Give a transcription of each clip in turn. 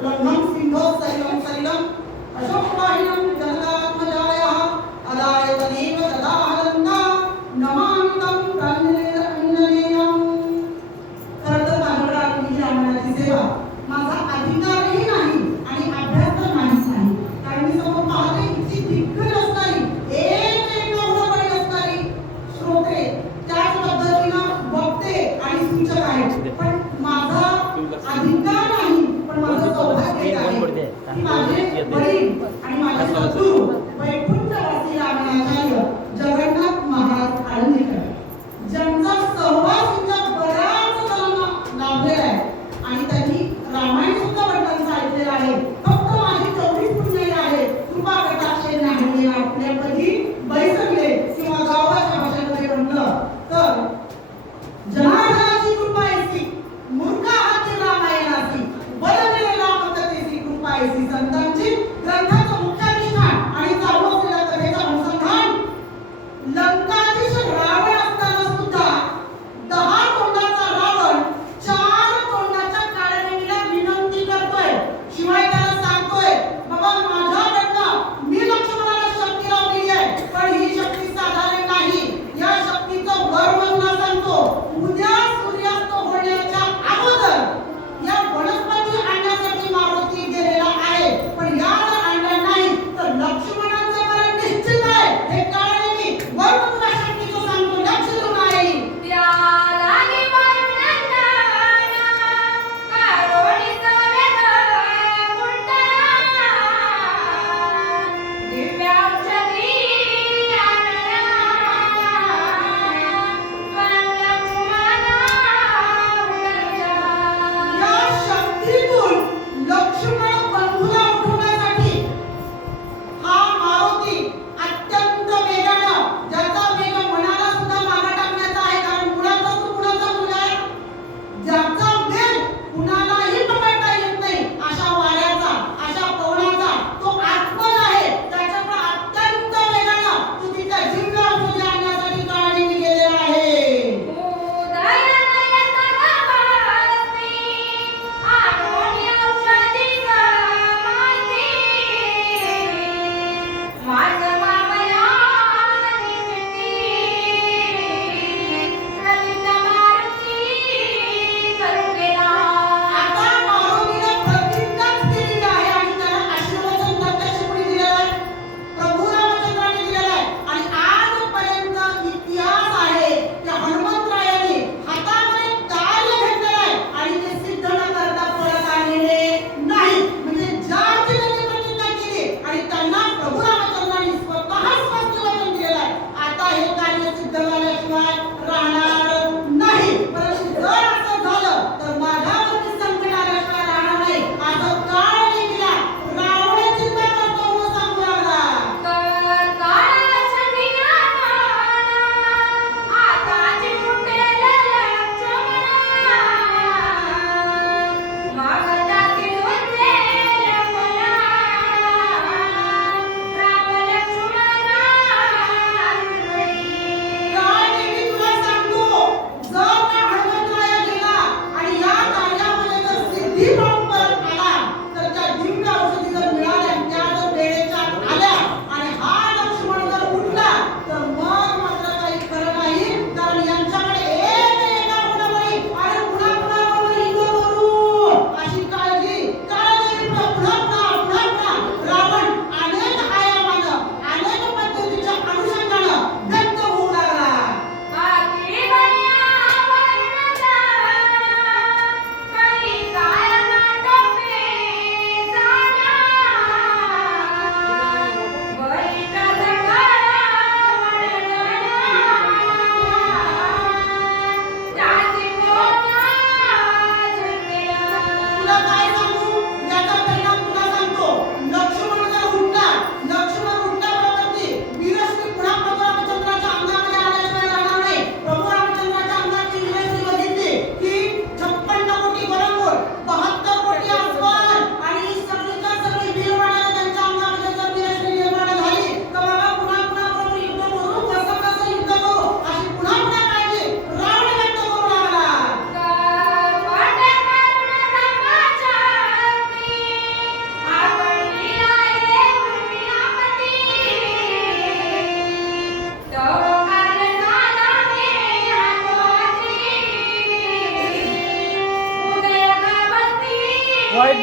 ब्रह्मं सिंहो सैलं सैलं अशोकवाहिनं जनतात्मजायाः अदाय तदेव ददाहरन्ता नमामि तं प्राञ्जलेयं। खरं तर मानवरा तुम्ही रामाची सेवा माझा अधिकारही नाही आणि अभ्यास तर नाहीच नाही, कारण मी समोर पाहते इतकी दिग्गज असणारी एक उघडपणे असणारी श्रोते त्याच पद्धतीनं बघते आणि सूचक आहेत, पण माझा अधिकार नाही, पण माझं सौभाग्य आहे की माझे वडील आणि माझे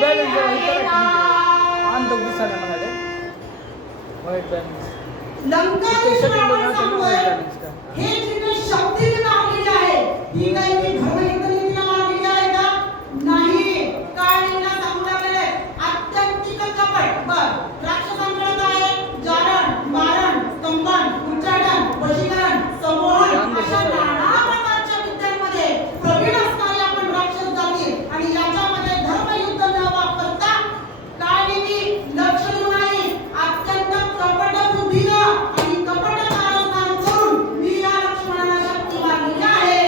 बॅलन्स आणतो दिसायला म्हणाले व्हाईट बॅलन्स लंकाधीश्वरावर सांगतोय हे जिने शक्तीने मागलेली आहे ही काही मी धर्मयुद्धाने मागलेली आहे का नाही काय तिला सांगू लागले आत्यंतिक कपट बर राक्षसांकडे काय आहे जारण मारण कंपन उच्चाटन वशीकरण समोहन अशा नाना प्रकारच्या विद्यांमध्ये प्रवीण असणारे आपण राक्षस जाती आणि याच्यामध्ये धर्मयुद्ध न वापरता काय नेहमी लक्ष देऊ नाही अत्यंत कपट बुद्धीनं आणि कपट कारस्थान करून मी या लक्ष्मणाला शक्ती मागलेली आहे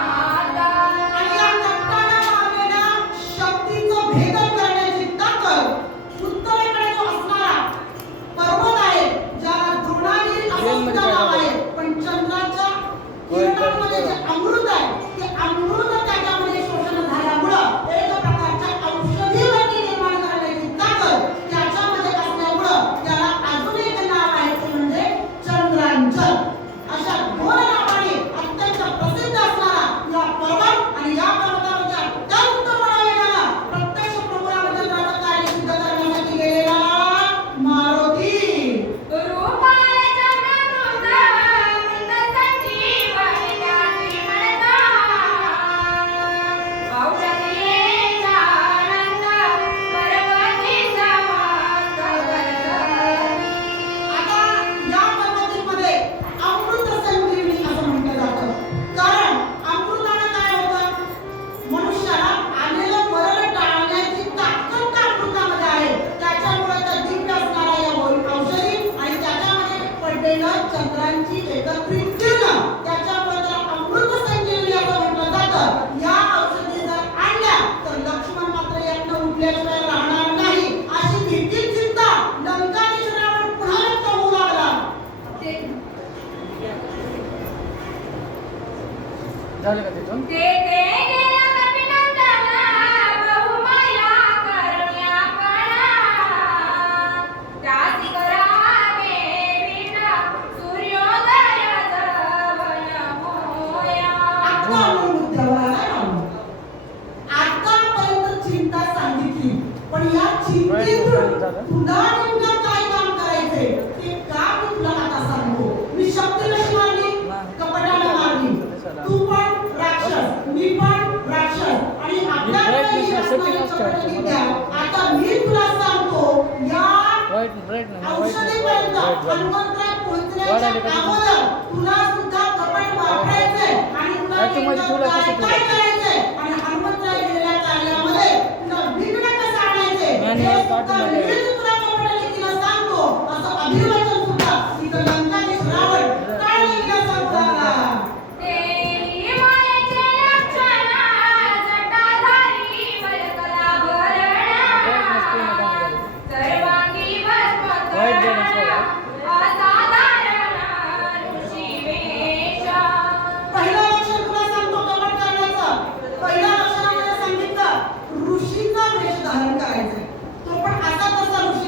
आणि या कपटाला मारलेल्या शक्तीचं भेदन करण्याची ताकद उत्तरेकडे जो असणारा पर्वत आहे ज्याला द्रोणागिरी असं सुद्धा नाव आहे पण चंद्राच्या किरणांमध्ये जे अमृत आहे ते अमृत त्याच्यामध्ये शोषण झाल्यामुळं एक प्रकारच्या औषधी वृत्ती निर्माण करण्याची ताकद त्याच्यामध्ये असल्यामुळं त्याला अजून एक नाव आहे ते म्हणजे चंद्रांचल अशा दोन नावाने अत्यंत प्रसिद्ध असणारा या पर्वत आणि या पर्वतावरच्या अत्यंत बळावेगानं प्रत्यक्ष प्रभू रामचंद्राचं कार्य सिद्ध करण्यासाठी गेलेला मारुती आता या पद्धतीमध्ये अमृत संजीवनी असं म्हटलं जातं कारण अमृतानं काय होतं मनुष्याला आलेलं मरण टाळण्याची ताकद त्या अमृतामध्ये आहे त्याच्यामुळे त्या दिव्य असणाऱ्या या औषधी आणि त्याच्यामध्ये पडलेलं चंद्रांची एकत्रित किरण त्याच्यामुळे त्याला अमृत संजीवनी असं म्हटलं जातं या औषधी जर आणल्या तर लक्ष्मण मात्र यातनं उठल्याशिवाय राहणार नाही अशी भीती चिंता लंकाधीश्वरावर पुन्हा व्यक्त होऊ लागला झालं का तिथून आता आपण मुद्द्यावर आलाय राहू. आतापर्यंत चिंता सांगितली पण या चिंतेतून पुन्हा नेमकं काय काम करायचंय ते का मी तुला आता सांगतो मी शक्ती कशी मारली कपटाला मारली तू पण राक्षस मी पण राक्षस आणि आपल्याकडे ही असणारी कपट विद्या आता मी तुला सांगतो या औषधीपर्यंत हनुमंतराय पोहोचण्याच्या अगोदर तुला सुद्धा कपट वापरायचंय आणि तुला काय करायचंय आणि हनुमंतराय गेलेल्या कार्यामध्ये तुला विघ्न कसं आणायचंय हे सुद्धा नीट तुला कपटनीतीला सांगतो असं अभिवचन सुद्धा इथं लंकाधीश्वरावर काळजीला सांगू लागला पहिलं लक्षण तुला सांगतो कपट करण्याचं पहिल्या लक्षणामध्ये सांगितलं ऋषीचा वेश धारण करायचा तो पण असा तसा ऋषी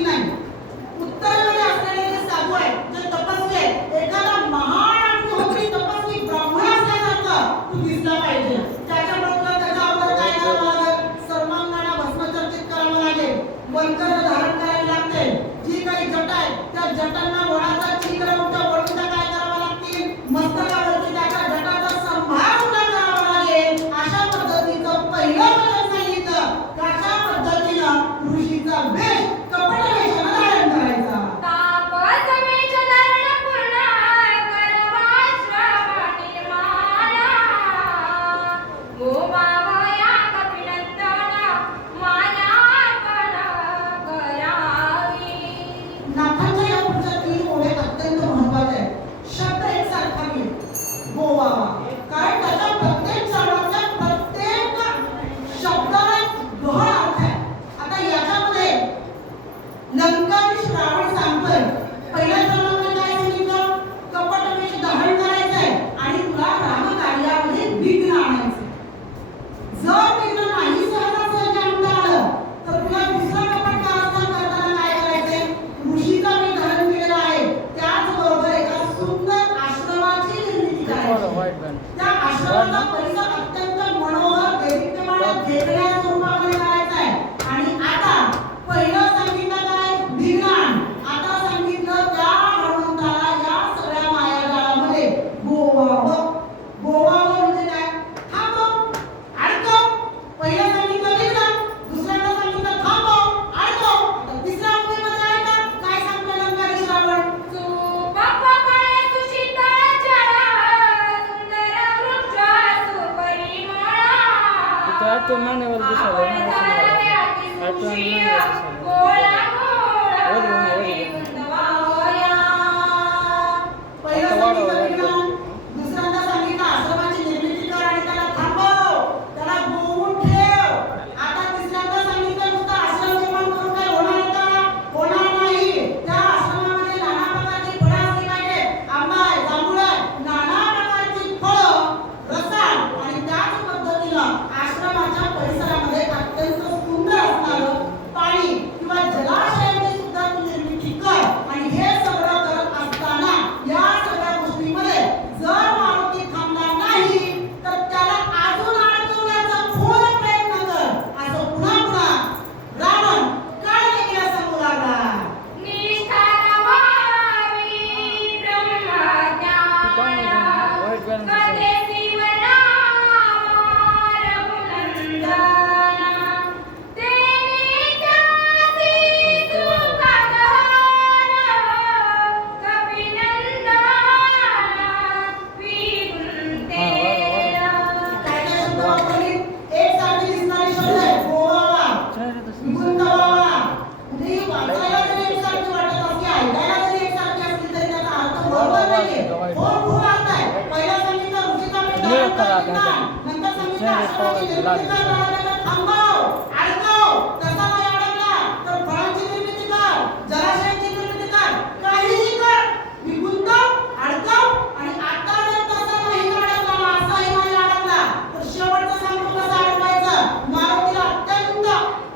भोर भोर आणताय. पहिला सांगितलं ऋषीचा निरोप करा त्याचा. नंतर सांगितलं शहर आश्रमाची निर्मिती लागेल. कर, झाडाला थांबव, अडकव. तसा नाही अडकला तर फळांची निर्मिती कर, जलाशयाची निर्मिती कर, काहीही कर. मी गुंतव, अडकव आणि आता जर तसा नाही अडकला, असाही नाही अडकला तर शेवटचं सांगतो कसं अडकवायचं. मारुतीला अत्यंत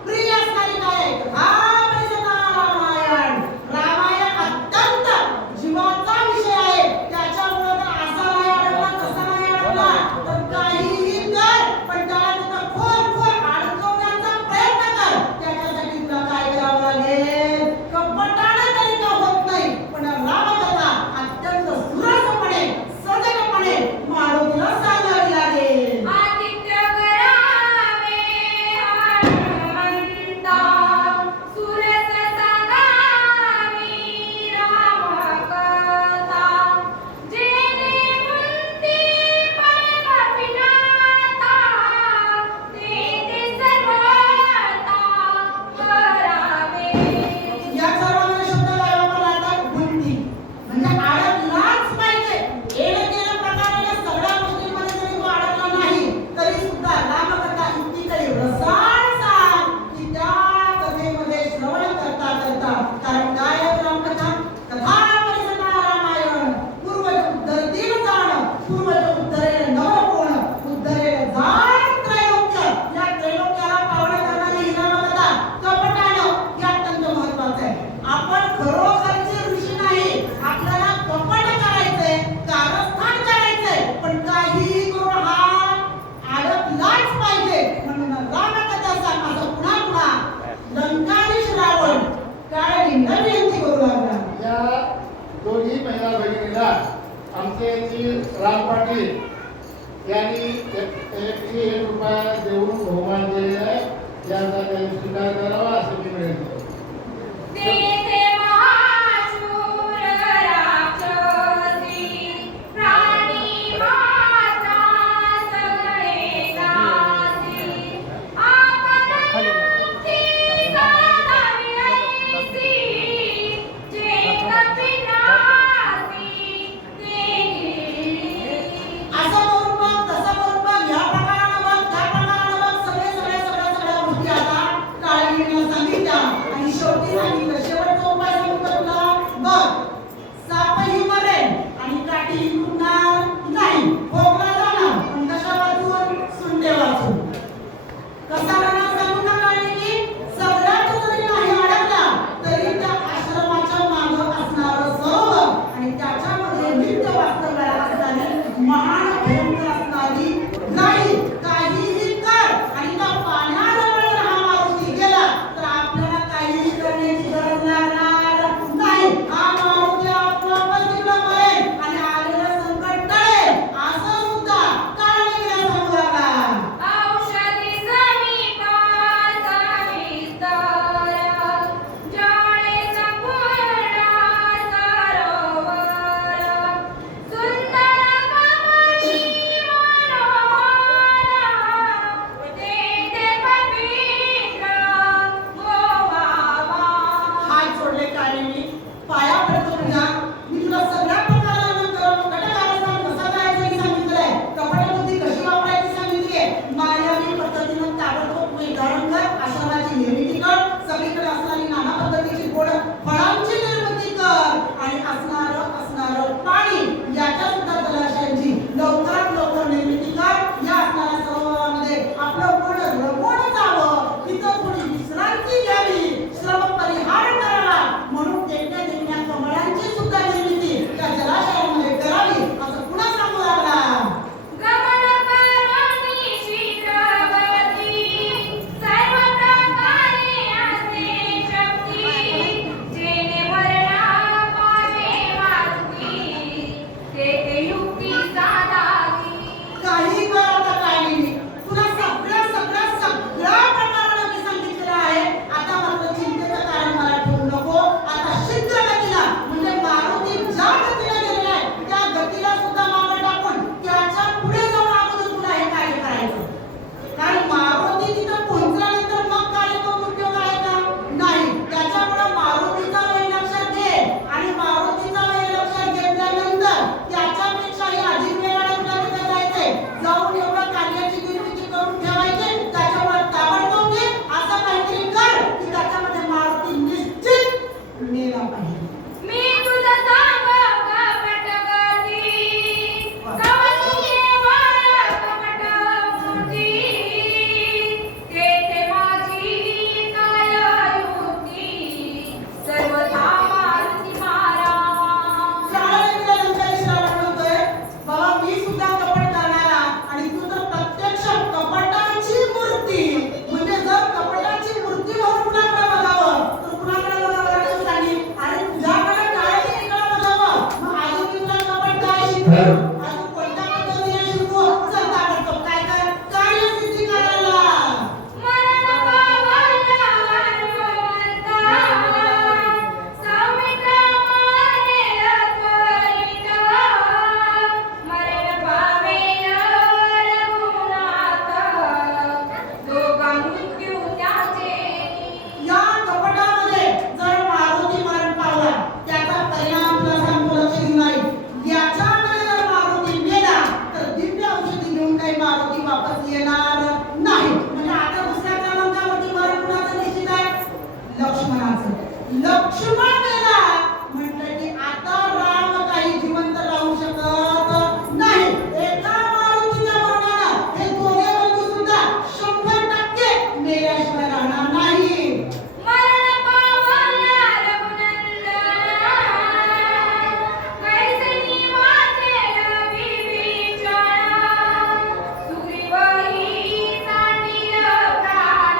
प्रिय असणारी काय आहे? रामायण. रामायण अत्यंत जीवाचा विषय आहे. त्याच्यामुळे तर असा नाही अडकला, तसा नाही अडकला तर काहीही कर, पण त्याला तिथं खोल खोल अडकवण्याचा प्रयत्न कर. त्याच्यासाठी तुला काय करावं लागेल? कपटाने तरी का होत नाही, पण रामकथा अत्यंत सुरसपणे, सजगपणे मारुतीला सांगावी लागेल. आदित्य करावे हनुमंता, सुरस सांगावी रामकथा. जेणे मुक्ती परमपिता, तेथे सर्वथा करावे. या सर्वांना शब्द काय वापरला आता? गुंती. म्हणजे अडकलाच पाहिजे. येणं केलं प्रकारे या सगळ्या गोष्टींमध्ये जरी तो अडकला नाही तरी सुद्धा रामकथा इतकी काही रसाळ सांग की त्या कथेमध्ये श्रवण करता करता, कारण काय आहे रामकथा? कथा परिसता रामायण. पूर्वज उद्धरतील जाण, पूर्वज उद्धरेल नवकोण, उद्धरेल जाण त्रैलोक्य. या त्रैलोक्याला पावणे करणारी ही रामकथा कपटानं हे अत्यंत महत्वाचं आहे. आपण खरोखरचे ऋषी नाही, आपल्याला कपट करायचंय, कारस्थान करायचंय, पण काहीही करून हा अडकलाच पाहिजे. म्हणून रामकथा सांग असं पुन्हा पुन्हा लंकाधीश रावण काळजीने विनंती करू लागला. या दोन्ही महिला भगिनीला आमचे येथील राम पाटील यांनी 101 रुपये देऊन बहुमान दिलेला आहे. याचा त्यांनी स्वीकार करावा असं मी विनंती करतो. तेथे महाशूर राक्षसी, प्राणी माता सगळे नासी. आपण मुक्ती साधावी ऐसी, जे कपिनासी ते गिळली. असं करून बघ, तसं करून बघ, या प्रकारानं बघ, त्या प्रकारानं बघ, सगळ्या गोष्टी आता काळजीने सांगितल्या आणि शेवटी सांगितलं. शेवटचा उपाय सांगितलं तुला. बघ, सापही मरेल आणि काठीही तुटणार नाही. भोगला जाणार, पण कशा वाचून? सुंदे वाचून. कसा राहणार सांगू का काळजी? सगळ्यात जरी नाही अडकला तरी त्या आश्रमाच्या मागं असणारं सरोवर आणि त्याच्यामध्ये नित्य वास्तव्याला असणारी महान भयंकर असणारी गाई. काहीही कर आणि त्या पाण्याजवळ जर हा मारुती गेला तर आपल्याला काहीही करण्याची गरज लागणार नाही. हा मारुती आपोआपच तिकडं मरेल आणि आलेलं संकट टळेल. असं सुद्धा काळजीला सांगू लागला. औषधी समीपास विस्तार, जळे संपूर्ण सरोवर. सुंदर कमळी मनोहर, तेथे पवित्र गोवावा. हात जोडले काळीने, पाया पडतो तुझ्या. मी तुला सगळ्या प्रकारानंतर कटकारस्थान कसं करायचं हे सांगितलंय. कपटबुद्धी कशी वापरायची सांगितलीये. मायावी पद्धतीनं ताबडतोब तू धारण कर, आश्रमाची निर्मिती कर, सगळीकडे असणारी नाना पद्धतीची गोड फळांची निर्मिती कर आणि असणारं पाणी याच्या सुद्धा जलाशयांची लवकरात लवकर निर्मिती कर. या असणाऱ्या सरोवरामध्ये आपलं पोट रमून जावं, तिथं थोडी विश्रांती घ्यावी, श्रम परिहार करावा. म्हणून देखण्या देखण्या कमळांची सुद्धा पाहिजे. मी तुझं सांग कपटगती कवली वार कपट मूर्ती तेथे माझी काय युक्ती सर्वथा मारुती मारा. शाळेतल्या लंकाई श्रावण म्हणतोय, बाबा मी सुद्धा कपट करणारा आणि तू तर प्रत्यक्ष कपटाची मूर्ती. म्हणजे जर कपटाची मूर्ती म्हणून कुणाकडे बघावं तर कुणाकडे बघावं लागेल सांगेल. अरे तुझ्याकडे काय ते इकडे बघावं. मग अजून मी तुला कपट काय शिकवू? अजून कोणत्या पद्धतीने शिकवू? चल ताबडतोब काय कर, कार्यसिद्धी करायला. मरण पावला हनुमंता सौमित्र मानेल त्वरित मरण पावेल रघुनाथ दोघा मृत्यू त्याचे. या कपटामध्ये जर मारुती मरण पावला त्याचा परिणाम तुला सांगतो, लक्ष देऊ नाही. याच्यामध्ये जर मारुती मेला तर दिव्य औषधी घेऊन काही मारुती वापस येणार नाही. म्हणजे आता दुसऱ्या क्रमांकावरती मरण कुणाचं निश्चित आहे? लक्ष्मणाचं. लक्ष्मण मेला म्हटलं की आता राम काही जिवंत राहू शकत नाही. एका मारुतीच्या मरणानं हे दोघे बंधू सुद्धा 100% मेल्याशिवाय राहणार नाही. मरण पावला रघुनंदन कैसनी वाचेल विभीषण सुग्रीवही सांडील प्राण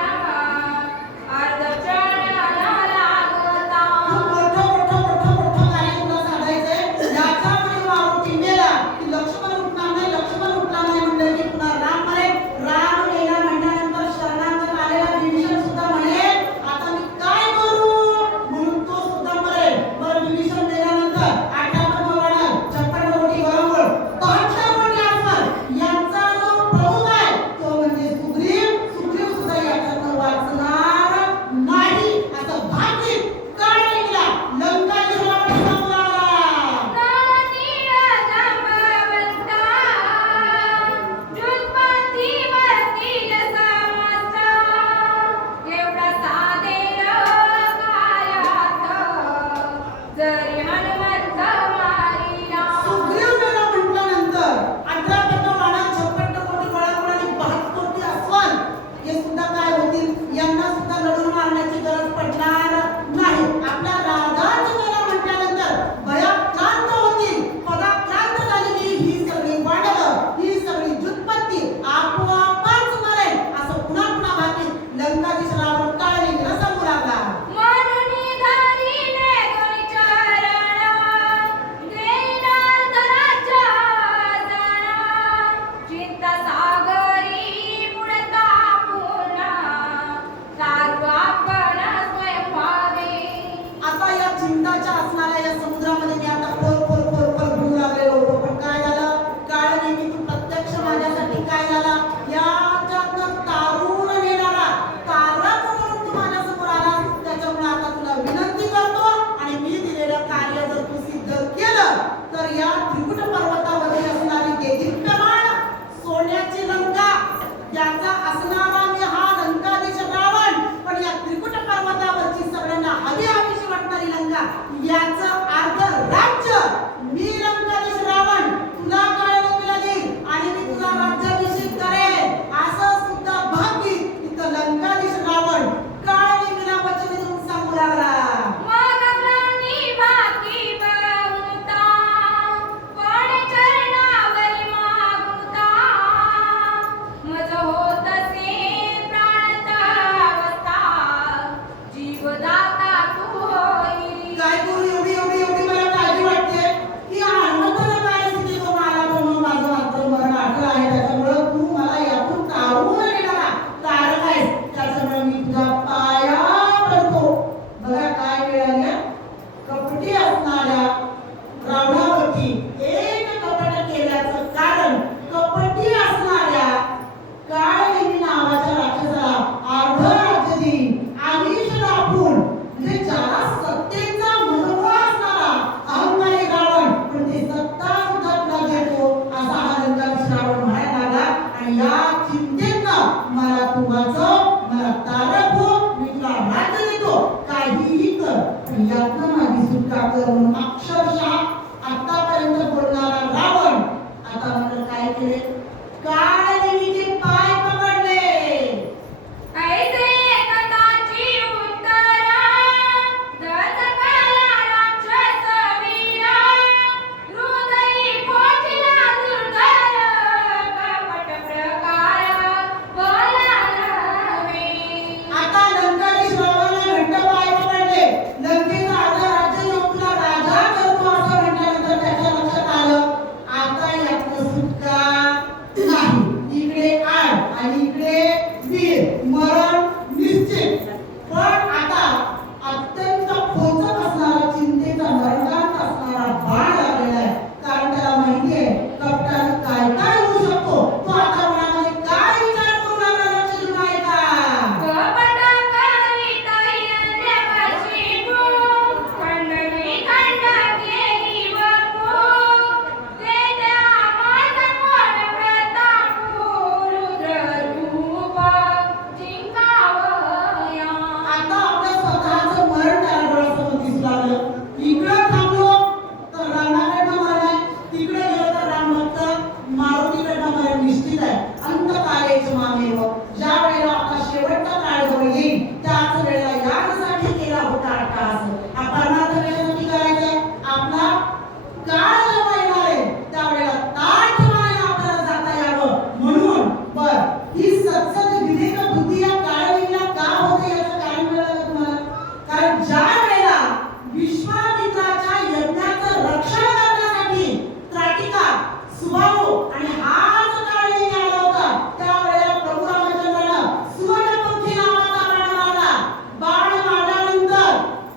अर्धक्षण न लागता. खूप मोठं कार्य तुला साधायचंय. याच्यामध्ये मारुती मेला की लक्ष्मण उठणार नाही. लक्ष्मण उठणार नाही म्हणलं की पुन्हा राम मरेल. राम मेला म्हटल्यानंतर शरणागत आलेला विभीषण सुद्धा म्हणेल आता मी काय करू, म्हणून तो सुद्धा मरेल. बरं विभीषण मेल्यानंतर 8 भगवान 56 कोटी वरंगळ 72 कोटी आसमान यांचा जो प्रभू आहे तो म्हणजे सुग्रीव. सुग्रीव सुद्धा याच्यातनं वाचणार नाही. असं भाकीत काय केला लंकाधीशाला सांगू लागला. नरनीळ जांबवंता जुत्पती वरतील समस्त एवढा साधेर कायात जरी हनुमंत मारिला. सुग्रीव मेला म्हटल्यानंतर 18 वाणात 56 कोटी बळागुण आणि 72 कोटी अश्वान हे सुद्धा काय होतील? यांना सुद्धा लढून मारण्याची गरज पडणार नाही. आपल्या राजाच मेला म्हटल्यानंतर भयाक्रांत होतील. पदाक्रांत झालेली ही सगळी वानरं, ही सगळी जुत्पत्ती आपोआपच मरेल. असं पुन्हा पुन्हा भाकीत लंकाधीश रावण काळनिंगला सांगू लागला. मनुनी धरिले दोन चरण देणार धराच्या जण चिंता सागरी बुडता पुन्हा तारू आपण स्वयं व्हावे. आता या चिंताच्या असणाऱ्या या समुद्रामध्ये मी आता खोल बुडू लागलेलो होतो. पण काय झालं? काळ नेहमी तू प्रत्यक्ष माझ्यासाठी काय झाला? याच्यातनं तारून नेणारा तारक म्हणून तू माझ्यासमोर आला. त्याच्यामुळे आता तुला विनंती करतो आणि मी दिलेलं कार्य जर तू सिद्ध केलं तर या त्रिकुट पर्वतावरती असणारी देदीप्यमान सोन्याची लंका ज्याचा असणारा मी हा लंकाधीश रावण, पण या त्रिकुट पर्वतावरची सगळ्यांना हवी हवीशी वाटणारी लंका याचं अर्ध राज्य मी लंकाधीश रावण तुला काळनिंगला देईन आणि मी तुला राज्याभिषेक करेन. असं सुद्धा भाकीत इथं लंकाधीश रावण काळनिंगला वचन देऊन सांगू लागला. मग आपलांनी बाकी बहुता पण चरणावरी मागुता मज होतसे प्राणता अवस्था जीवदाता तू होई. काय करू एवढी सुटका कर म्हणून अक्षरशः आतापर्यंत बोलणारा रावण आता मात्र काय केले? काळदेवीचे पाय पकडले. ऐसे कथाची उत्तरा दचकला राक्षस वीरा हृदयी पोचला दुर्धर कपट प्रकार बोला नव्हे. आता लंकाधीश रावणाला घट्ट पाय पकडले. लंकेचा अर्धा राज्य येऊन तुला राजा करतो असं म्हटल्यानंतर त्याच्या लक्षात आलं आता यातनं सुटका नाही. इकडे आड आणि इकडे वीर मरण निश्चित. पण आता अत्यंत खोचक असणारा चिंतेचा नरकांत असणारा बाण लागलेला आहे. कारण त्याला माहिती आहे कपटाने काय काय होऊ शकतो. तो आता मनामध्ये काय विचार करू लागला लक्ष देऊन ऐका. कपट करिता हिरण्यकशी खंडणी खंड केली वपू ते त्या मात कोण प्रतापू रुद्ररूप जिंकावया. आता आपल्या स्वतःचं मरण त्याला डोळ्यासमोर दिसू लागलं. इकडं थांबलो तर रावणाकडनं मरण आहे, तिकडे गेलो तर रामभक्त मारुतीकडनं मरण निश्चित आहे. अंतकालेच मामेव. ज्या वेळेला आपला शेवटचा काळ जवळ येईल त्याच वेळेला यासाठी केला होता अट्टहास. हा परमार्थ कशासाठी करायचा आहे? आपला काळ जेव्हा येणार आहे त्यावेळेला ताठ मानेने आपल्याला जाता यावं म्हणून. बर ही सत्सद विवेक बुद्धी या काळवेळेला का होते याचं कारण कळलं का तुम्हाला? कारण ज्या वेळेला विश्वामित्राच्या यज्ञाचं रक्षण करण्यासाठी त्राटिका सुबाहू आणि हाच काळवेळी आला होता त्यावेळेला प्रभू रामचंद्रानं सुवर्णपंखी नावाचा बाण मारला. बाण मारल्यानंतर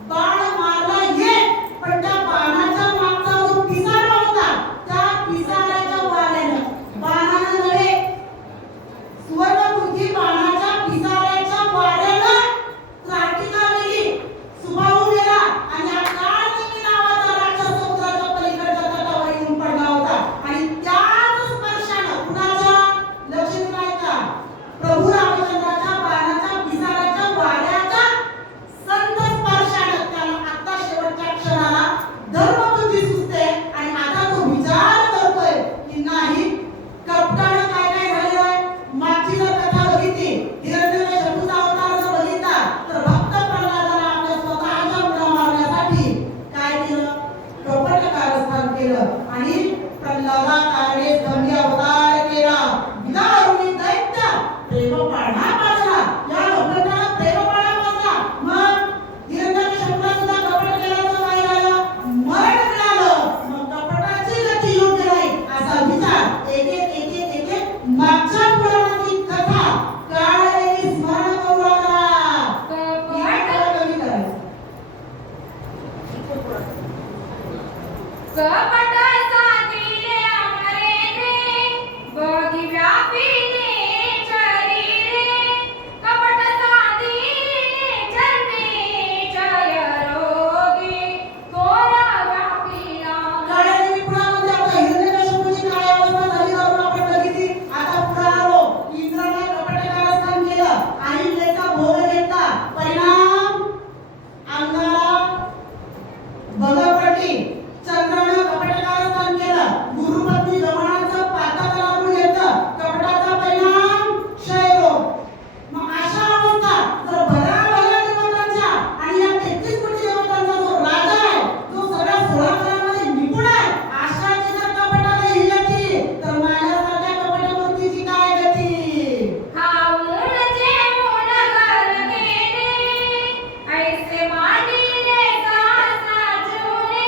बाण मारला एक पण त्या बाणाच्या मागचा जो पिसारा होता त्या पिसाऱ्याच्या वाऱ्यानं बाणानं नव्हे सुवर्णमुखी बाणाच्या पिसाऱ्याच्या वाऱ्यानं त्राटिका गेली. सुबाहू गेला आणि हा काळदेवी नावाचा राक्षस समुद्राच्या पलीकडच्या तटावर येऊन पडला होता. आणि त्याच स्पर्शानं कुणाच्या? लक्ष देऊन ऐका. प्रभू रामचंद्राच्या बाणाच्या पिसाऱ्याच्या वाऱ्याच्या संत स्पर्शानं त्याला आता शेवटच्या क्षणाला धर्मबुद्धी सुचते आणि आता तो विचार करतोय की नाही कपटानं काय काय झालेलं आहे. मागची जर कथा बघितली हिरण्यकशिपूचा अवतार जर बघितला तर भक्त प्रल्हादाला आपल्या स्वतःच्या उड्या मारण्यासाठी काय केलं? कपट कारस्थान केलं आणि प्रल्हादाकारणे स्तंभी अवतार केला. विदारुणी दैत्य प्रेमपाळा पाजला. या भगवंताला प्रेमपाळा पाजला. मग हिरण्यकशिपूला सुद्धा कपट केल्याचं काय झालं? मरण मिळालं. मग कपटाची गती योग्य नाही असा विचार एक एक एक एक एक एक मागच्या पुराणातील कथा काळदेवी स्मरण करू लागला. कपट कमी करायचं. कपट साधिले अमरे रे बगी व्यापिले शरीरे कपट साधिले जन्मे जय रोगी कोरा व्यापिला. काळदेवी पुराणामध्ये आता हिरण्यकशिपूची काय अवस्था झाली जाऊन आपण बघितली. आता पुढे आलो. इंद्राने कपट कारस्थान केलं. अहिल्याचा भोग घेतला. परिणाम अंगाला बघ पडली. चंद्राने कपट कारस्थान केलं. गुरुपत्नी गमनाचं पातक लावून घेतलं. कपटाचा परिणाम क्षयरोग. मग अशा अवस्था जर भल्या भल्या देवतांच्या आणि या 33 कोटी देवतांचा जो राजा आहे जो सगळ्या 16 कलांमध्ये निपुण आहे अशाची जर कपटाला ही गती तर माझ्यासारख्या कपटमूर्तीची काय गती? हाऊन जेवून घर गेले ऐसे मांडिले सासा जुने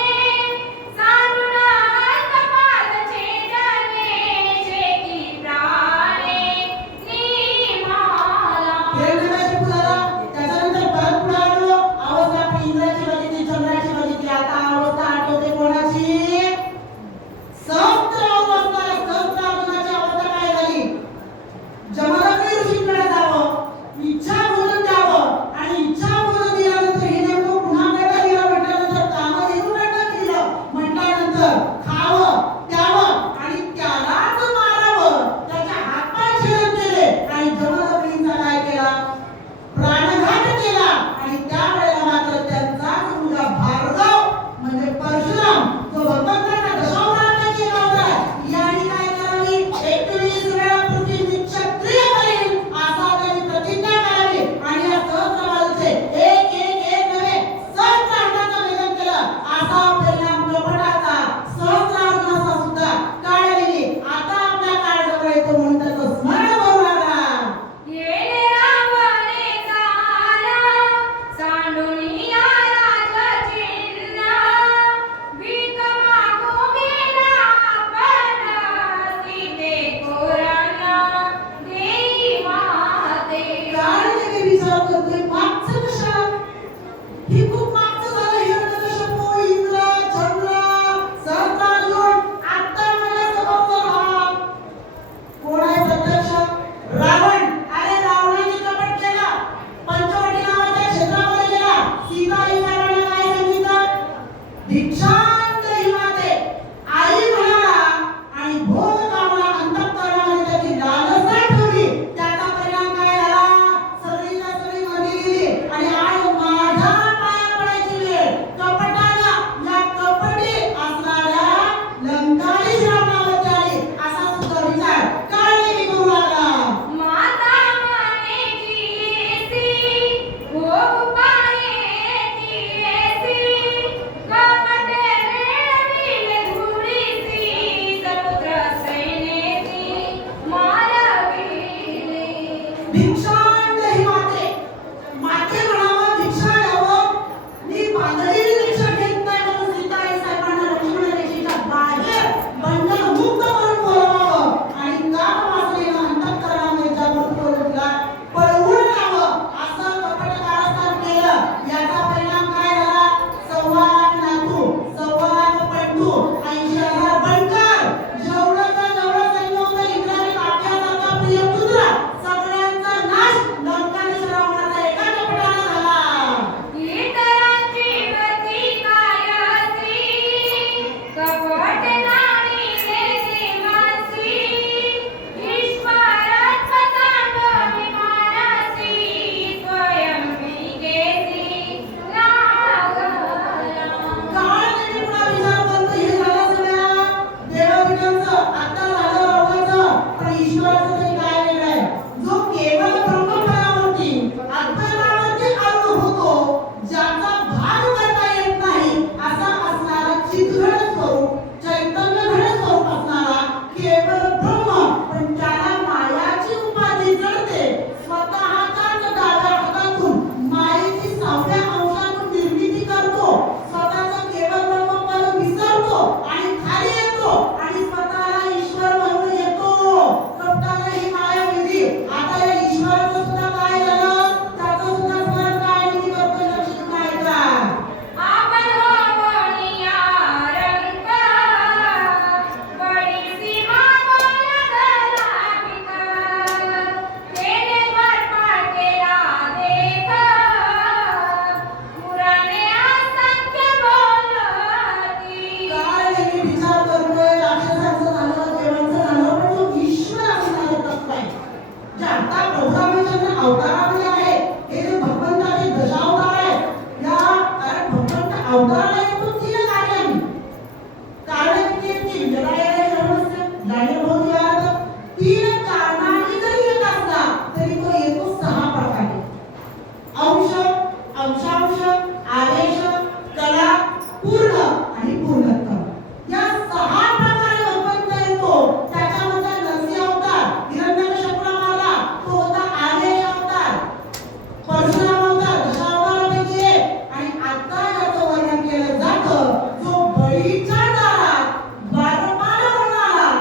बळीच्या दारात द्वारपाल म्हणून आला,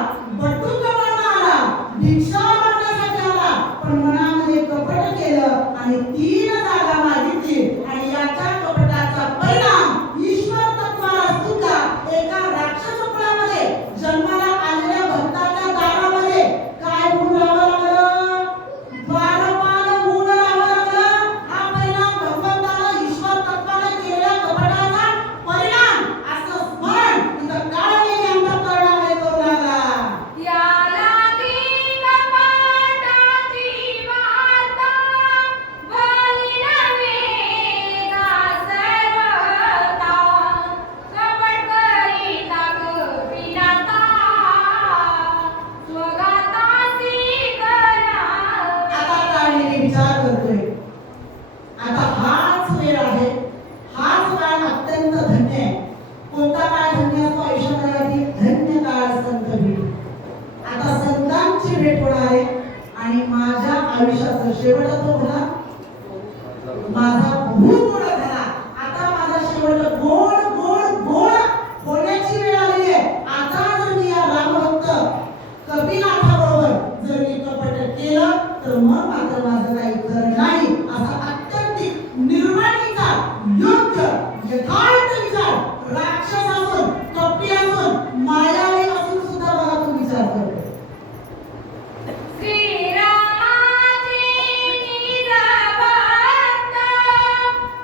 बटुक म्हणून आला, भिक्षा मागण्यासाठी आला, पण मनामध्ये कपट केलं आणि 3 जागा मागितली आणि याच्या कपटाचा परिणाम ईश्वर तत्वाला सुद्धा एका राक्षस कुळामध्ये जन्माला आलेल्या भक्ताच्या दारामध्ये काय म्हणून राहावं लागलं? द्वारपाल म्हणून राहावं लागलं. हा परिणाम भगवंताला ईश्वर तत्वाला केलेल्या कपटाचा परिणाम असं स्मरण इथं काळवेली अंतःकरणामध्ये करू लागला. या लागी कपाटाची वाता, बोली नव्हे गासरता, कपट करीता कपिनाता, स्वगातासी करा. आता काळवेली विचार करतोय, आता हाच वेळ आहे, हाच काळ अत्यंत धन्य आहे. कोणता काळ धन्य असतो आयुष्यामध्ये? धन्य काळ संत भेट. आता संतांची भेट होणार आहे आणि माझ्या आयुष्याचा शेवट तो होणार माझा बहुत गोड झाला. आता माझा शेवट गोड गोड गोड होण्याची वेळ आलेली आहे. आता जर मी या रामभक्त कपिनाथाबरोबर जर मी कपट केलं तर मग मात्र माझं काही खरं नाही. असा अत्यंतिक निर्वाणीचा योग्य यथार्थ विचार राक्षस असून, कपटी असून, मायावी असून सुद्धा मला तो विचार करतो. श्रीरामाची निज भक्त,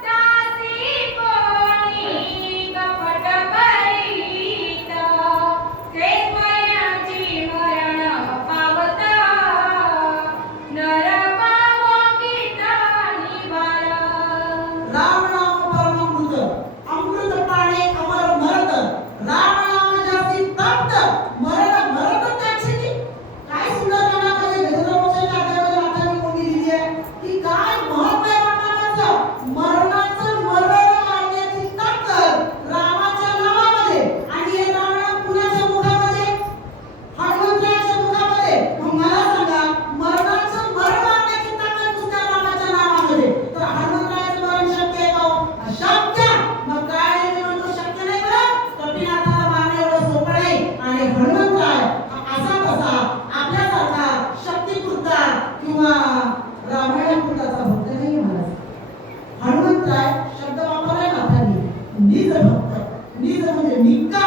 त्यासी कोणी कपट करीत, ते स्वयंची मरण पावत, नरक मोकीत निवार. राम नाम परमामृत, अमृत पाणे अमर मरत, राम नाम जासी तप्त, मरण मरत त्याची. काय सुंदर नामामध्ये वेदनामोक्षाच्या अध्यायामध्ये मातांनी कोणी लिहिली आहे की काय महत्व आहे रामनामाचं. मरणाचं मरण मारण्याची ताकद रामाच्या नावामध्ये. आणि हे रामनाम कुणाच्या मुखामध्ये? हनुमंताच्या मुखामध्ये. मग मला सांगा, मरणाचं मरण मारण्याची ताकद नुसत्या रामाच्या नावामध्ये, तर हनुमंताचं मरण शक्य आहे का हो? अशक्य. मग काय मी म्हणतो शक्य नाही बरं? कपिनाथाला मारणे एवढं सोपं नाही. आणि हनुमंतराय हा असा कसा आपल्यासारखा शक्तिपुरता किंवा रामायणपुरताचा भक्त नाही मला. हनुमंतराय शब्द वापरलाय मातांनी, निज भक्त. निज म्हणजे निक्का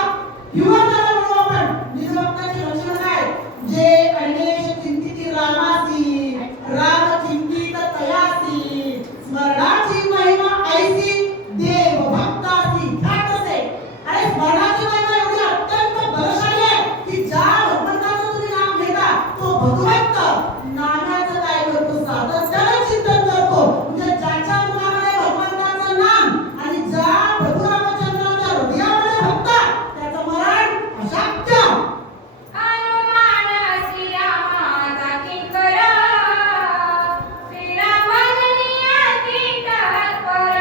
किंवा त्याला म्हणू आपण निज भक्ताची लक्षणं काय? जे अनेश चिंतिती रामासी, राम चिंतित तयासी, स्मरणाची महिमा ऐसी, देव भक्तासी ध्यातसे. अरे स्मरणाची महिमा एवढी अत्यंत बलशाली आहे की ज्या भगवंताचं तुम्ही नाम घेता तो भगवंत नामाचं काय करतो? सातत्याने चिंतन करतो. म्हणजे ज्याच्या मुखामध्ये भगवंताचं नाम आणि ज्या प्रभू रामचंद्राच्या हृदयामध्ये भक्त, त्याचं मरण अशक्य. हनुमान श्रीरामाचा किंकर, श्रीराम भजनीय तत्पर,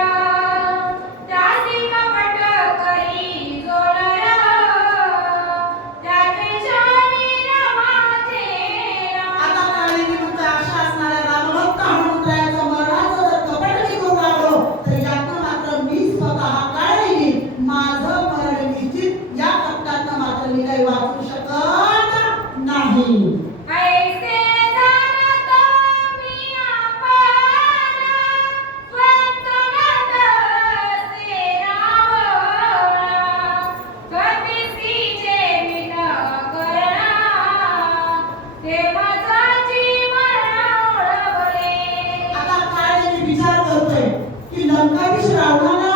त्यासी कपट करी जोडर, त्याचे शरीर माझे राम. आता काळजी म्हणतो अशा असणाऱ्या रामभक्त हनुमंतरायाचं मरणाचं जर कपट मी करू लागलो तर यातनं मात्र मी स्वतः काळजी माझं मरण निश्चित. या कपटातनं मात्र मी काही वाचू शकत नाही. ऐसे जाणतो मी आपण, स्वतःत से रावणा, कपिसीचे विन करणा, ते माझाची मरण ओळखले. आता काळजी मी विचार करतोय की लंकाधीश रावणाला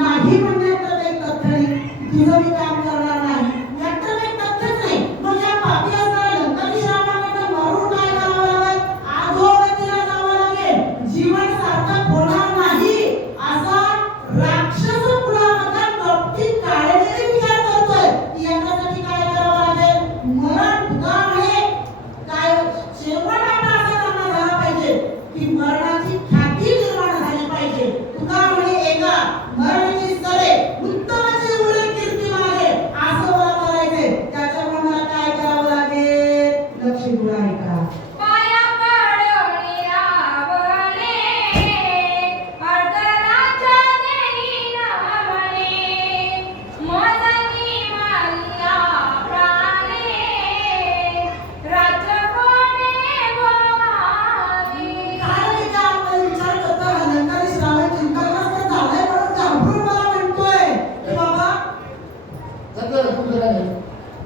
नाही म्हणण्यात तर काही तथ्य नाही. तुझं मी काम करणार नाही यात तर काही तथ्यच नाही. मग या पापी असणाऱ्या लंकाधीश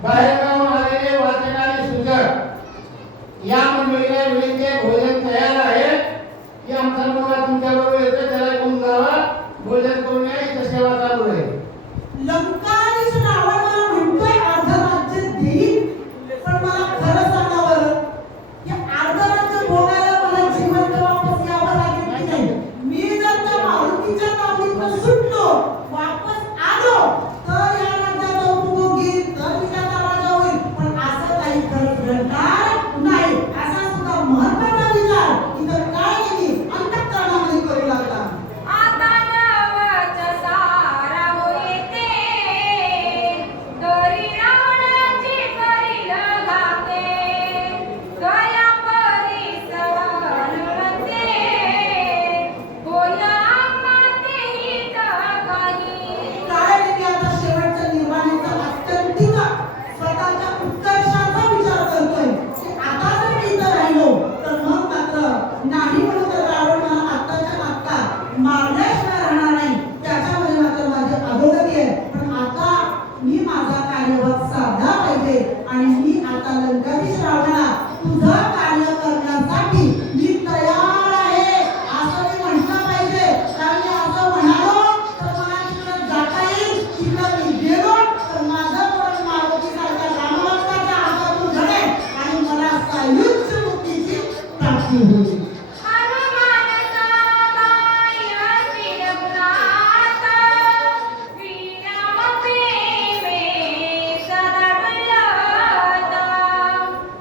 बाहेरगावून आलेले वाचनारे सुजड या मंडळीला वेळेचे भोजन तयार आहे की आमचा मुलगा तुमच्याबरोबर येतो त्याला घेऊन जावा भोजन करून या इथं सेवा चालू आहे. लंकाधीश रावण मला म्हणतोय अर्ध राज्य देईन, पण मला खरं सांगा बरं, या अर्ध राज्य भोगायला मला जिवंत वापस यावं लागेल की नाही? मी जर त्या मारुतीच्या तावडीतून सुटलो, वापस आलो, तर या राज्याचा उपभोगी तर मी त्याचा राजा होईल. पण असं काही घडणार नाही. असा सुद्धा महत्त्वाचा विचार इथं काय नाही अंतःकरणामध्ये करू लागला. आता नवच सारा होईते, तरी रावणाची करील घाते, दया परी सवल म्हणते, होय आम्हा तेही काही. काय रे मी आता शेवटच्या निर्वाणीचा आत्यंतिक स्वतःच्या उत्कर्षाचा विचार करतोय की आता जर मी इथं राहिलो तर मग मात्र नाही म्हणून तर रावण मला आत्ताच्या आत्ता मारल्याशिवाय राहणार नाही. त्याच्यामध्ये मात्र माझी अधोगती आहे. पण आता मी माझा कार्यभाग साधला पाहिजे आणि मी आता लंकाधीश रावणा तुझं कार्य करण्यासाठी मी तयार आहे असं मी म्हटलं पाहिजे. कारण मी असं म्हणालो तर मला तिकडे जाता येईल. तिकडे मी गेलो तर माझं पण मारुतीसारख्या रामभक्ताच्या हातातून घडेल आणि मला सायुज्य मुक्तीची प्राप्ती होईल. हनुमान सामाय विरघुनाथ, विराम प्रेमे सदा डुलत,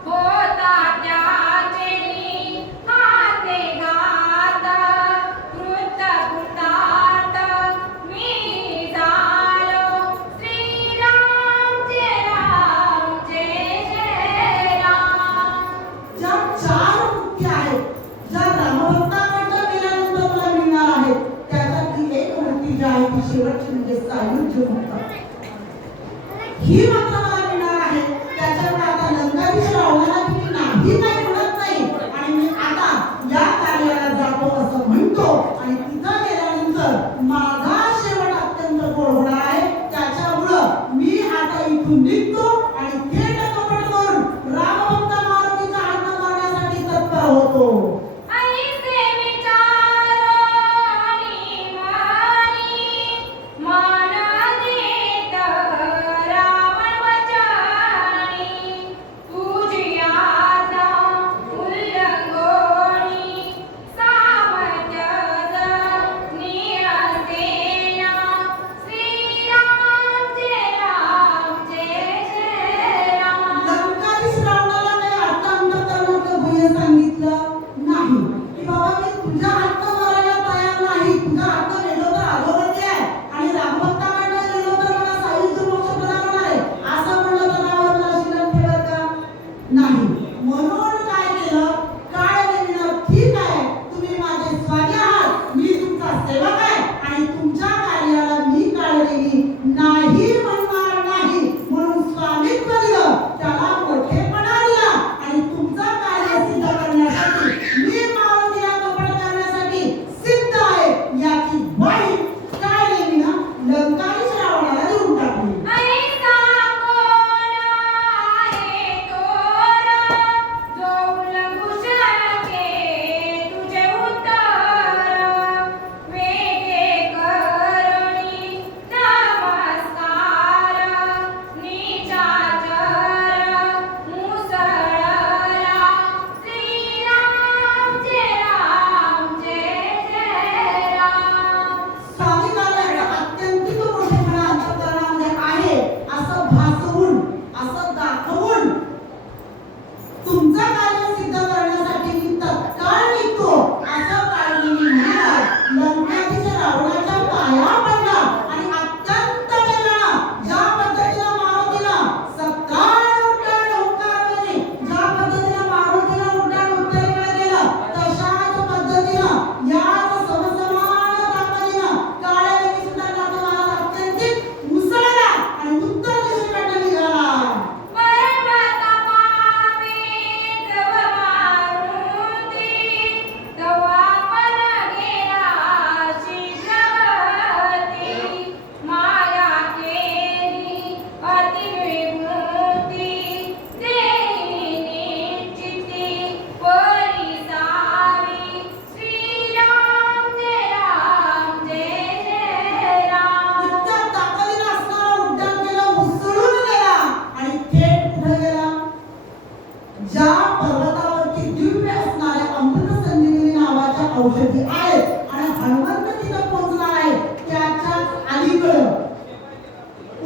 होता त्याचे हाते घात, कृतकृतात मी झालो. श्रीराम जय राम जय जय राम. ज्या चार मुक्ती आहेत, ज्या रामभक्ताकडनं गेल्यानंतर मला मिळणार आहेत, त्याच्यातली एक मुक्ती जी आहे ती शेवटची म्हणजे सायुज्य मुक्ती. ही मात्र मला मिळणार आहे. त्याच्यामुळे आता लंकाधीश रावणाला की मी नाही म्हणत नाही आणि मी आता या कार्याला जातो असं म्हणतो आणि तिथं गेल्यानंतर माझा शेवट अत्यंत गोड होणार आहे. त्याच्यामुळं मी आता इथून निघतो आणि थेट कपट करून रामभक्त मारुतीच्या हात मारण्यासाठी तत्पर होतो. ऐसे विचार आणि मनी, मान देत रावण वचनी, तुझी आज्ञा उल्लंघोनी, सामर्थ्य जनी असेना. श्रीराम जय राम जय जय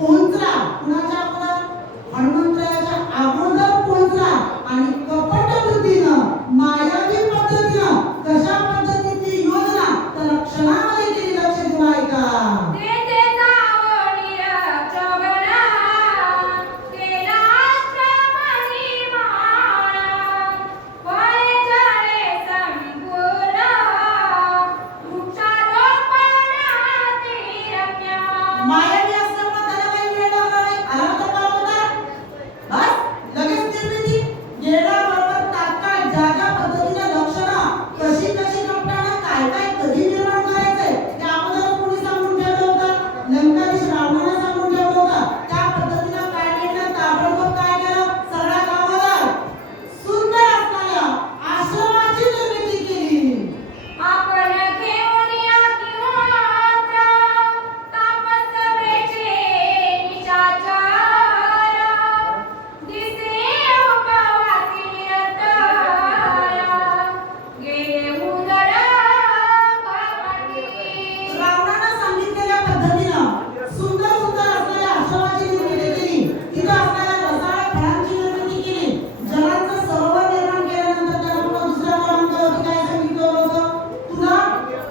पोहोचला कुणाच्या अगोदर हनुमंतरायाच्या अगोदर पोहोचला आणि कपट बुद्धीनं मायावी पद्धतीनं कशा पद्धतीची योजना तर क्षणामध्ये केली लक्ष देऊ ऐका तेथे जावणी रक्षगणा केला महिमाना फळे झाले संपूर्ण वृक्षारोपणाची रम्य मायावी असल्यामुळे त्याला काही वेळ लागला नाही आला होता का होता बस लगेच निर्मिती गेल्याबरोबर तात्काळ ज्या ज्या पद्धतीने लक्षणं कशी कशी कपटानं काय काय कधी निर्माण करायचंय त्या अगोदर कोणी सांगून ठेवलं होतं लंकाधीश रावणाने सांगून ठेवलं होतं त्या पद्धतीनं काय केलं ताबडतोब काय केलं सगळ्या गावाला सुंदर असणाऱ्या आश्रमाची निर्मिती केली आपण घेऊन या किंवात्र तापसवेचे निशाचर दिसे उपवासी निरंतर गेले उदर कपटी रावणानं सांगितलेल्या पद्धतीनं सुंदर सुंदर असणाऱ्या आश्रमाची निर्मिती केली तिथं असणाऱ्या रसाळ फळांची निर्मिती केली जलांचं सरोवर निर्माण केल्यानंतर त्याला पुन्हा दुसऱ्या क्रमांकावरती काय सांगितलं होतं तुला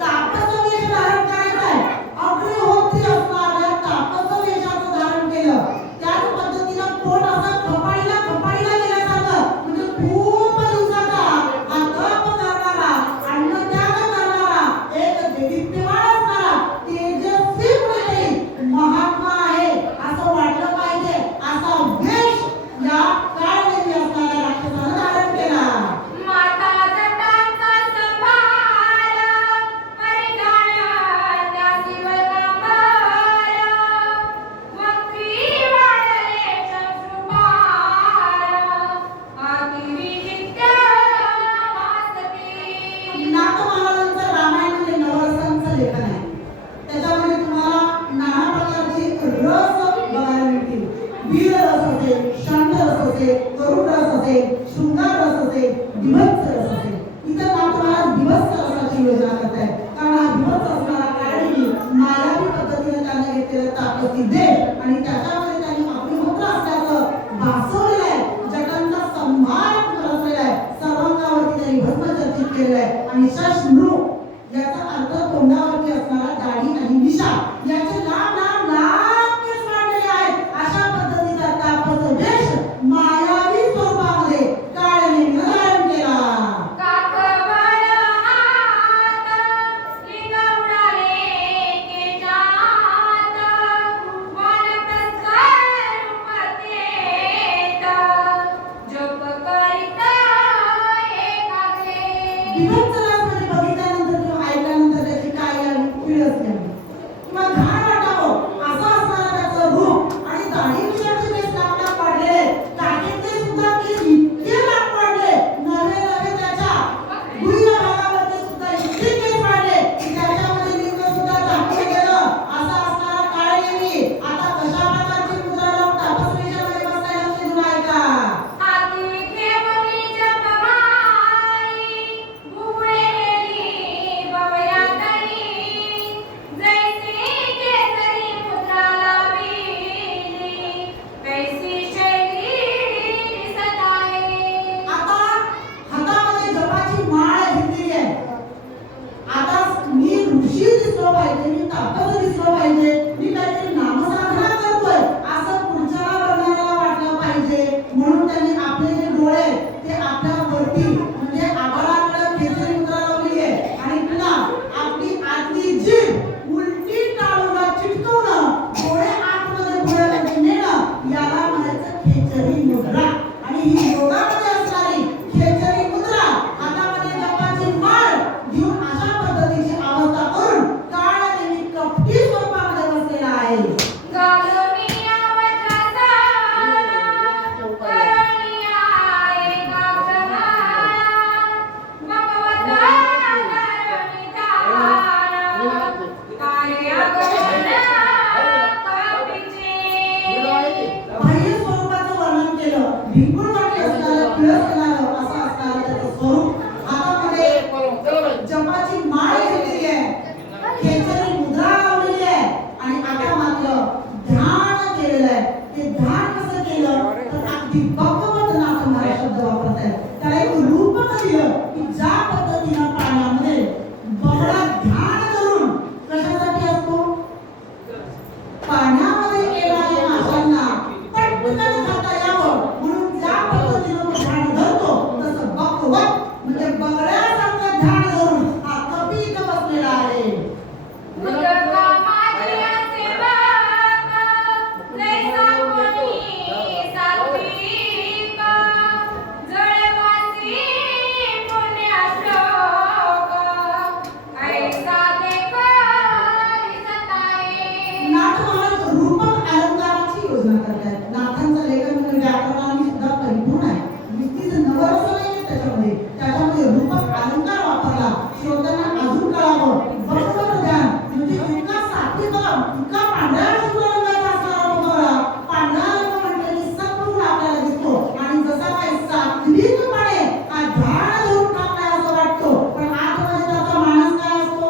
तापस वेश धारण करायचं आहे अग्निहोत्री असणाऱ्या तापस वेशाचं धारण केलं त्याच पद्धतीनं पोट असं खपाळीला गेल्यासारखं म्हणजे खूप दिवसाचा हा तप करणारा अन्नत्याग करणारा एक देदीप्यमान असणारा तेजस्वी पुरुष महात्मा आहे असं वाटलं पाहिजे असा वेश या काळदेवी असणाऱ्या राक्षसानं धारण केला माता जटांचा संभार परिधान त्या शिवकांबर वक्री वाढले शंशुपार आगिरी नित्य वासती नाथ महाराजांचं रामायण म्हणजे नवरसांचं लेखन आहे त्याच्यामध्ये तुम्हाला नाना प्रकारचे रस बघायला मिळतील वीर रस असेल शांत रस असेल करुण रस असेल शृंगार रस असेल विभत्स रस असेल इथं नाथ महाराज विभत्स रसाची योजना करतायत कारण हा विभत्स असणारा काळजी मायावी पद्धतीने त्याने घेतलेलं तापसी देश आणि त्याच्यामध्ये त्यांनी अग्निहोत्र असल्याचं भासवलेलं आहे जटांचा संभार रचलेला आहे सर्वांगावरती त्यांनी भस्मचर्चित केलेलं आहे आणि शश्नृ याचा अर्थ तोंडावरती असणारा दाढी आणि मिशा याचे लांब लांब लांब केस वाढलेले आहेत अशा पद्धतीचा तापस वेश मायावी स्वरूपामध्ये काळनेमीनं धारण केला काकवर हात लिंग उडाले केशात वानप्रस्थ रूपतेत जप करीत एकाग्रे विभक्त रसमध्ये बघितल्यानंतर किंवा ऐकल्यानंतर त्याची काय यावी किळस घ्यावी किंवा घाण वाटावं असं असणारं त्याचं रूप आणि दाढी मिशाचे केस लांब वाढलेले काखेतले सुद्धा केस इतके लांब वाढले नवे नवे त्याच्या गुह्य भागावरती सुद्धा इतके केस वाढले की त्याच्यामध्ये लिंग सुद्धा झाकलं गेलं असा असणारा काळनेमी आता कशा प्रकारची मुद्रा लावून तापस वेशामध्ये बसलाय लक्ष देऊन ऐका हाती घेऊनी जपमाई भुवळे नेली बवयातनी जैसी केसरी मुद्रा लाविली कैसी शैली दिसत आहे आता हातामध्ये जपाची माळ घेतलेली आहे आता मी ऋषी दिसलो पाहिजे मी तापस दिसलो पाहिजे मी काहीतरी नामसाधना करतोय असं पुढच्याला बघणाऱ्याला वाटलं पाहिजे म्हणून त्यांनी आपले जे डोळे आहेत, ते आपल्या वरती म्हणजे आभाळाकडे खेचरी मुद्रा लावली आहे आणि पुन्हा आपली आतली जीभ उलटी टाळूला चिटकवणं डोळे आतमध्ये पुढे नेणं याला म्हणायचं खेचरी मुद्रा आणि ही योगामध्ये असणारी खेचरी मुद्रा हातामध्ये जपाची माळ घेऊन अशा पद्धतीची अवस्था करून काळनेमी कपटी स्वरूपामध्ये बसलेला आहे गालोनिया वज्राचा करोनिया एकाग्रता भगवता नरनिधान कार्य गगन कपिचे बाह्य स्वरूपाचं वर्णन केलं भिंगुळ वाटी असणारं पिळस असणारं असं असणारं त्याचं स्वरूप हातामध्ये जपाची माळ घेतलेली आहे खेचरी मुद्रा लावलेली आहे आणि आता मात्र ध्यान केलं केलेलं आहे. ते ध्यान कसं केलं तर अगदी भगवत नाथ हा शब्द वापरत आहे. त्याला एक रूप दिलं की ज्या पद्धतीनं पाण्यामध्ये बगळा ध्यान करून कशासाठी असतो, पाण्यामध्ये येणाऱ्या माशांना पटकन खाता यावं म्हणून ज्या पद्धतीनं तो ध्यान धरतो तसं भगवत म्हणजे बगळ्यासारखं ध्यान धरून हा कपी इथं बसलेला आहे. उदका माझ्या सेवक जैसा कोणी सात्विक जळवासी पुण्यश्लोक ऐसा देखो दिसत आहे. नाथ महाराज रूपक अलंकाराची योजना करतात. नाथांचं लेखन म्हणजे व्याकरणाने सुद्धा परिपूर्ण आहे. नुसतीच नवरस नाही त्याच्यामध्ये रूपक अलंकार वापरला. श्रोत्यांना अजून कळावं भगवत ध्यान म्हणजे इतका सात्विक इतका पांढऱ्या रंगाचा असणारा बगळा. पांढरा रंग म्हटलं की सत्वगुण आपल्याला दिसतो आणि जसा काही सात्विकपणे हा ध्यान धरून टाकलाय असं वाटतो, पण आतमध्ये त्याचा मानस काय असतो,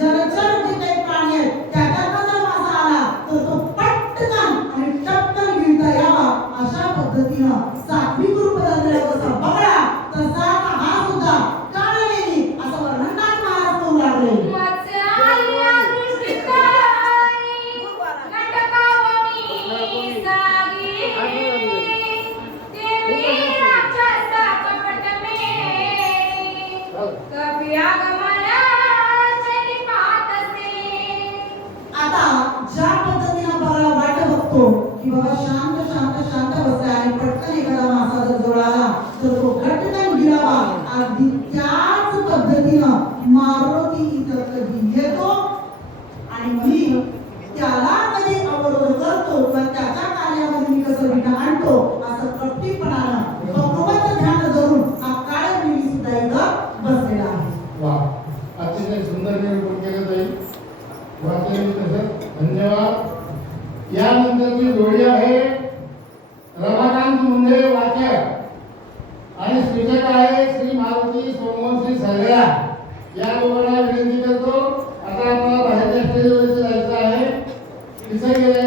जलचर जे काही प्राणी आहेत त्याच्यातनं जर मासा आला तर तो पटकन आणि टपकन गिळता यावा अशा पद्धतीनं सात्विक रूप धरलेला जसा बगळा तसा हा सुद्धा काळवेली असं वर्णन नाथ महाराज करू लागले. मत्स्याल्या दृष्टिकानी नटकावनी सागी देवी राक्षसा कपट में कभी आगमना चली पाहतसे. आता ज्या पद्धतीनं बगळा वाट बघतो की बाबा शांत शांत शांत बसलाय आणि पटकन एखादा मासा जर जवळ आला तर तो घटकन गिळावा, अगदी त्याच पद्धतीनं मारुती इथं कधी येतो आणि मी त्याला कधी अवरोध करतो किंवा त्याच्या कार्यामध्ये मी कसं विघ्न आणतो असं कपटीपणानं भगवत ध्यान धरून हा काळवेली सुद्धा इथं बसलेला आहे. वा, अतिशय सुंदर निरूपण केलं जाईल. वाचलेली तसं धन्यवाद. यानंतरची जोडी आहे रमाकांत मुंडे वाचक आणि सूचक आहे श्री मारुती सोमवंशी सगळ्या. या दोघांना विनंती करतो, आता आपल्याला बाहेरच्या स्टेजवरती जायचं आहे. तिथे गेले